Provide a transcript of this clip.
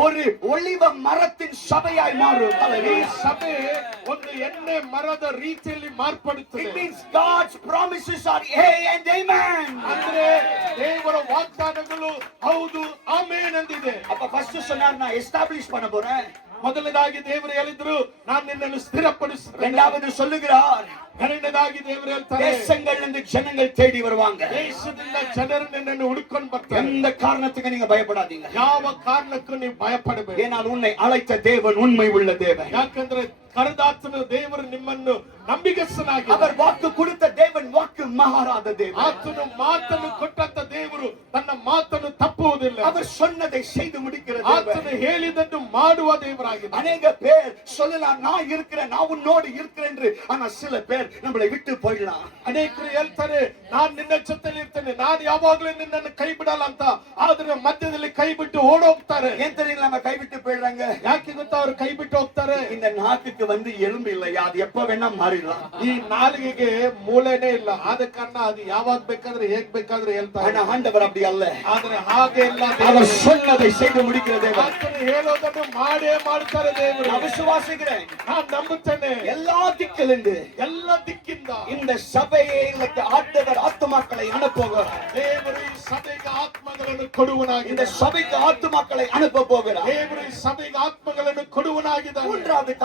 ஒரு ஒளிவ மரத்தின் சபையாய் மாறும் ಈ Hallelujah. ಸಭೆ ಒಂದು ಎಣ್ಣೆ ಮರದ ರೀತಿಯಲ್ಲಿ It ಮಾರ್ಪಡುತ್ತದೆ means God's promises are yea and amen. ಅಂದ್ರೆ ದೇವರ ವಾಗ್ದಾನಗಳು ಹೌದು ಆಮೇನ್ ಎಂದಿದೆ அப்ப ஃபர்ஸ்ட் சொன்னார் நான் எஸ்டாப்ளிஷ் பண்ண போறேன் ಮೊದಲನೇದಾಗಿ ದೇವರು ಹೇಳಿದ್ರು ನಾನು ನಿನ್ನನ್ನು ಸ್ಥಿರಪಡಿಸ್ತೇನೆ இரண்டாவது சொல்லுகிறார் ಎರಡನೇದಾಗಿ ದೇವರ ದೇಶಗಳಿಂದ ಜನಗಳು ತೇಡಿ ಬರುವಾಗ ದೇಶದಿಂದ ಜನರನ್ನು ನಿನ್ನನ್ನು ಹುಡುಕೊಂಡು ಬರ್ತಾರೆ ಎಂದ ಕಾರಣಕ್ಕೆ ನೀವು ಭಯಪಡಾದೀಗ ಯಾವ ಕಾರಣಕ್ಕೂ ನೀವು ಭಯಪಡಬೇಕು ಏನಾದ್ರು ಉನ್ನೆ ಅಳೈತ ದೇವನ್ ಉನ್ಮೈ ಉಳ್ಳ ದೇವ ಯಾಕಂದ್ರೆ ಕರದಾತನ ದೇವರು ನಿಮ್ಮನ್ನು ನಂಬಿಕೆಸ್ತನಾಗಿ ಅವರ ವಾಕು ಕುಡಿತ ದೇವನ್ ವಾಕು ಮಹಾರಾಧ ದೇವ ಆತನು ಮಾತನ್ನು ಕೊಟ್ಟಂತ ದೇವ அவர் சொன்னதை செய்து முடிக்கிற தேவன் ಆತನು ಹೇಳಿದನ್ನು ಮಾಡುವ ದೇವರಾಗಿದೆ அநேக பேர் சொல்லலாம் நான் இருக்கிறேன் நான் உன்னோடு இருக்கிறேன் என்று ஆனா சில பேர் நம்மளை விட்டு போயிடலாம் ಅನೇಕರು ಹೇಳ್ತಾರೆ ನಾನ್ ನಿನ್ನ ಜೊತೆಲಿ ಇರ್ತೇನೆ ನಾನ್ ಯಾವಾಗ್ಲೂ ನಿನ್ನನ್ನು ಕೈ ಬಿಡಲ್ಲ ಅಂತ ಆದ್ರೆ ಮಧ್ಯದಲ್ಲಿ ಕೈ ಬಿಟ್ಟು ಓಡೋಗ್ತಾರೆ ஏன் தெரியல நம்ம கைவிட்டு போயிடுறாங்க ಯಾಕೆ ಗೊತ್ತಾ ಅವ್ರು ಕೈ ಬಿಟ್ಟು ಹೋಗ್ತಾರೆ இந்த நாக்குக்கு வந்து எலும்பு இல்லையா அது எப்ப வேணா மாறிடலாம் ಈ ನಾಲಿಗೆಗೆ ಮೂಳೆನೇ ಇಲ್ಲ ಆದ ಕಾರಣ ಅದು ಯಾವಾಗ ಬೇಕಾದ್ರೆ ಹೇಗ್ ಬೇಕಾದ್ರೆ ಹೇಳ್ತಾರೆ ஆனா ஆண்டவர் அப்படி அல்ல ಆದ್ರೆ ಹಾಗೆ ಇಲ್ಲ அவர் சொன்னதை செய்து முடிக்கிற தேவன் ಆತನು ಹೇಳೋದನ್ನು ಮಾಡೇ ಮಾಡ್ತಾರೆ ದೇವರು நான் விசுவாசிக்கிறேன் ನಾನ್ ನಂಬುತ್ತೇನೆ எல்லா திக்கிலிருந்து ಎಲ್ಲ ದಿಕ್ಕಿಂದ இந்த சபையை ஆண்டவர் ஆத்துமாக்களை அனுப்புகிறார் ದೇವರು ಈ ಸಭೆಗೆ ಆತ್ಮಗಳನ್ನು ಕೊಡುವನಾಗಿದೆ இந்த சபைக்கு ஆத்துமாக்களை அனுப்ப போகிறார் ದೇವರು ಈ ಸಭೆಗೆ ಆತ್ಮಗಳನ್ನು ಕೊಡುವನಾಗಿದ್ದಾನೆ மூன்றாவது